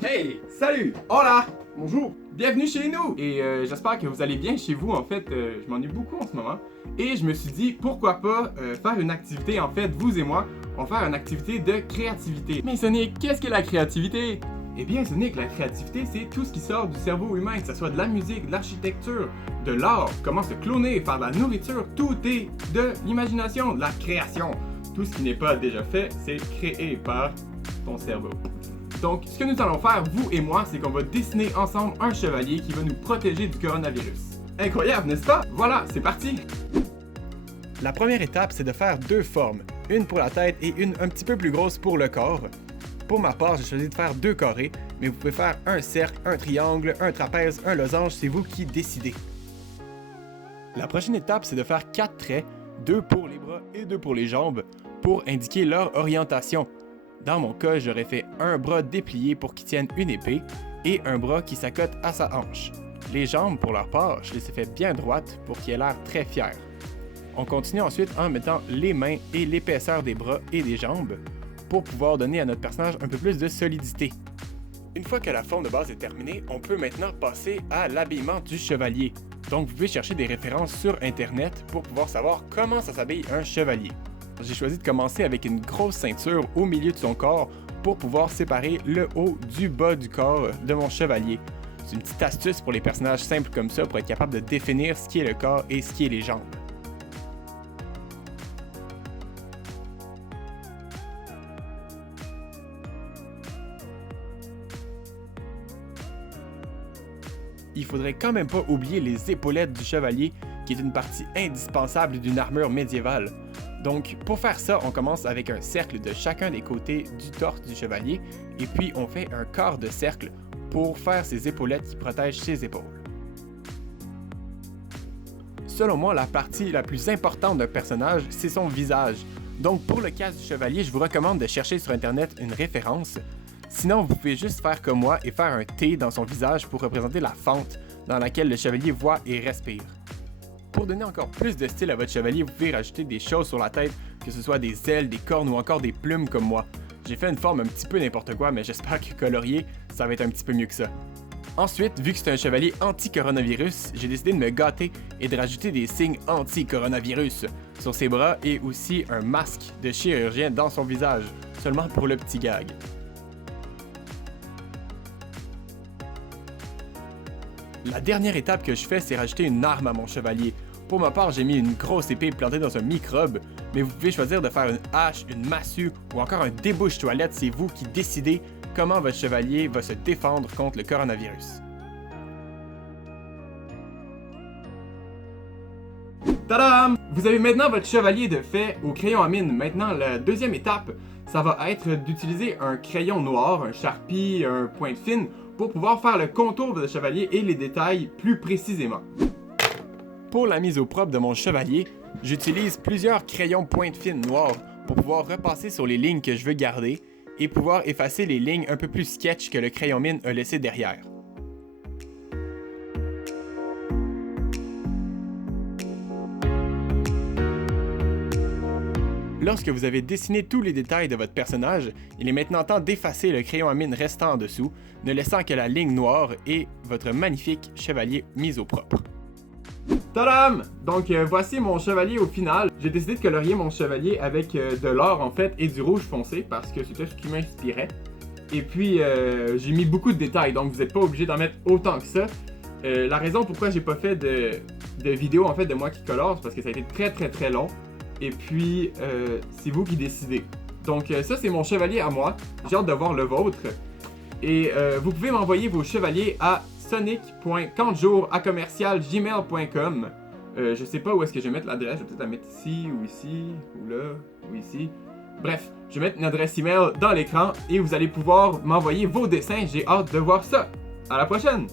Hey! Salut! Hola! Bonjour! Bienvenue chez nous! Et j'espère que vous allez bien chez vous. En fait, je m'ennuie beaucoup en ce moment. Et je me suis dit, pourquoi pas faire une activité, en fait, vous et moi, on va faire une activité de créativité. Mais Sonic, qu'est-ce que la créativité? Eh bien, Sonic, la créativité, c'est tout ce qui sort du cerveau humain, que ce soit de la musique, de l'architecture, de l'art, comment se cloner, faire de la nourriture, tout est de l'imagination, de la création. Tout ce qui n'est pas déjà fait, c'est créé par ton cerveau. Donc, ce que nous allons faire, vous et moi, c'est qu'on va dessiner ensemble un chevalier qui va nous protéger du coronavirus. Incroyable, n'est-ce pas? Voilà, c'est parti! La première étape, c'est de faire deux formes, une pour la tête et une un petit peu plus grosse pour le corps. Pour ma part, j'ai choisi de faire deux carrés, mais vous pouvez faire un cercle, un triangle, un trapèze, un losange, c'est vous qui décidez. La prochaine étape, c'est de faire 4 traits, 2 pour les bras et 2 pour les jambes, pour indiquer leur orientation. Dans mon cas, j'aurais fait un bras déplié pour qu'il tienne une épée et un bras qui s'accote à sa hanche. Les jambes, pour leur part, je les ai fait bien droites pour qu'il ait l'air très fier. On continue ensuite en mettant les mains et l'épaisseur des bras et des jambes pour pouvoir donner à notre personnage un peu plus de solidité. Une fois que la forme de base est terminée, on peut maintenant passer à l'habillement du chevalier. Donc vous pouvez chercher des références sur internet pour pouvoir savoir comment ça s'habille un chevalier. J'ai choisi de commencer avec une grosse ceinture au milieu de son corps pour pouvoir séparer le haut du bas du corps de mon chevalier. C'est une petite astuce pour les personnages simples comme ça pour être capable de définir ce qui est le corps et ce qui est les jambes. Il faudrait quand même pas oublier les épaulettes du chevalier, qui est une partie indispensable d'une armure médiévale. Donc, pour faire ça, on commence avec un cercle de chacun des côtés du torse du chevalier, et puis on fait un quart de cercle pour faire ses épaulettes qui protègent ses épaules. Selon moi, la partie la plus importante d'un personnage, c'est son visage. Donc, pour le casque du chevalier, je vous recommande de chercher sur internet une référence. Sinon, vous pouvez juste faire comme moi et faire un T dans son visage pour représenter la fente dans laquelle le chevalier voit et respire. Pour donner encore plus de style à votre chevalier, vous pouvez rajouter des choses sur la tête, que ce soit des ailes, des cornes ou encore des plumes comme moi. J'ai fait une forme un petit peu n'importe quoi, mais j'espère que colorié, ça va être un petit peu mieux que ça. Ensuite, vu que c'est un chevalier anti-coronavirus, j'ai décidé de me gâter et de rajouter des signes anti-coronavirus sur ses bras et aussi un masque de chirurgien dans son visage, seulement pour le petit gag. La dernière étape que je fais, c'est rajouter une arme à mon chevalier. Pour ma part, j'ai mis une grosse épée plantée dans un microbe, mais vous pouvez choisir de faire une hache, une massue ou encore un débouche-toilette, c'est vous qui décidez comment votre chevalier va se défendre contre le coronavirus. Tadam! Vous avez maintenant votre chevalier de fait au crayon à mine. Maintenant, la deuxième étape, ça va être d'utiliser un crayon noir, un Sharpie, un pointe fine, pour pouvoir faire le contour de votre chevalier et les détails plus précisément. Pour la mise au propre de mon chevalier, j'utilise plusieurs crayons pointe fine noirs pour pouvoir repasser sur les lignes que je veux garder et pouvoir effacer les lignes un peu plus sketch que le crayon mine a laissé derrière. Lorsque vous avez dessiné tous les détails de votre personnage, il est maintenant temps d'effacer le crayon à mine restant en dessous, ne laissant que la ligne noire et votre magnifique chevalier mis au propre. Tadam! Donc voici mon chevalier au final. J'ai décidé de colorier mon chevalier avec de l'or en fait et du rouge foncé parce que c'était ce qui m'inspirait. Et puis j'ai mis beaucoup de détails, donc vous n'êtes pas obligé d'en mettre autant que ça. La raison pourquoi j'ai pas fait de vidéo en fait de moi qui colore, c'est parce que ça a été très long. Et puis, c'est vous qui décidez. Donc ça, c'est mon chevalier à moi. J'ai hâte de voir le vôtre. Et vous pouvez m'envoyer vos chevaliers à sonic.quantjour@gmail.com. Je sais pas où est-ce que je vais mettre l'adresse. Je vais peut-être la mettre ici, ou là, ou ici. Bref, je vais mettre une adresse email dans l'écran et vous allez pouvoir m'envoyer vos dessins. J'ai hâte de voir ça. À la prochaine!